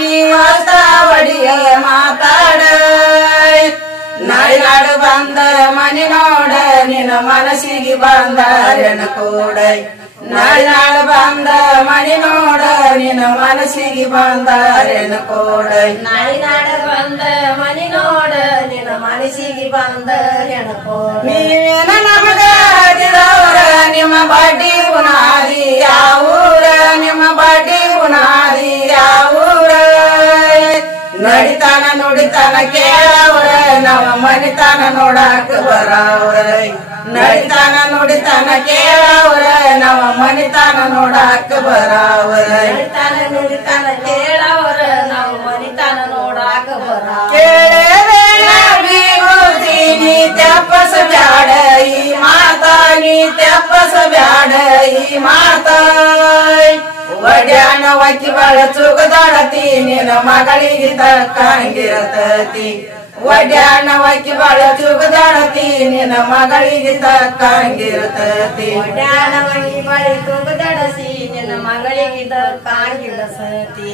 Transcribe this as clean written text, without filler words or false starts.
ನೀ ಹೊಸವಡಿಯ ಮಾತಾಡ ನಾಡಿನಾಡು ಬಂದ ಮನಿ ನೋಡ ನಿನ್ನ ಮನಸ್ಸಿಗೆ ಬಂದಾರೆನ ಕೂಡ ನಾಡಿನಾಡು ಬಂದ ಮನಿ ನೋಡ ನಿನ್ನ ಮನಸ್ಸಿಗೆ ಬಂದಾರೆನ ಕೂಡ ನಾಡಿನಾಡು ಬಂದ ಮನಿ ನೋಡ ನಿನ್ನ ಮನಸ್ಸಿಗೆ ಬಂದಾರೆನ ಕೂಡ ನೀವೇನ ನಮಗ ಹರಿದವ್ರ ನಿಮ್ಮ ಬಡ್ಡಿ ಉನಾದಿ ಯಾವೂರ ನಿಮ್ಮ ಬಡ್ಡಿ ಉನಾದಿ ಯಾವೂರ ನಡಿತಾನ ನುಡಿತಾನ ಕೇಳವ್ರ ನಮ್ಮ ಮನಿತಾನ ನೋಡಾಕ ಬರವ್ರ ನಡಿತಾನ ನುಡಿತಾನ ಕೇಳವ್ರ ನಮ್ಮ ಮನಿತಾನ ನೋಡಾಕ ಬರವ್ರ ನಡಿತಾನ ನುಡಿತಾನ ಕೇಳವ್ರ ನಾವು ಮನಿತಾನ ನೋಡಾಕ ಬರ ವಿಭೂತಿ ನೀ ತಪ್ಪಸ ಬ್ಯಾಡ ಈ ಮಾತಾ ನೀ ತಪ್ಪಸ ಬ್ಯಾಡ ಈ ಮಾತಾ ಒಡ್ಯಾಣ ಒಕ್ಕಿ ಬಾಳ ಚುಗದಾಡತಿ ನಿನ್ನ ಮಗಳಿಗೆ ತಕ್ಕಂಗಿರತತಿ ಒಡ್ಯಾಣ ಒಕ್ಕಿ ಬಾಳ ಚುಗದಾಡತಿ ನಿನ್ನ ಮಗಳಿಗೆ ತಕ್ಕಂಗಿರತತಿ ಒಡ್ಯಾಣ ಒಕ್ಕಿ ಬಾಳ ಚುಗದಾಡಸಿ ನಿನ್ನ ಮಗಳಿಗೆ ತಕ್ಕಂಗಿರತತಿ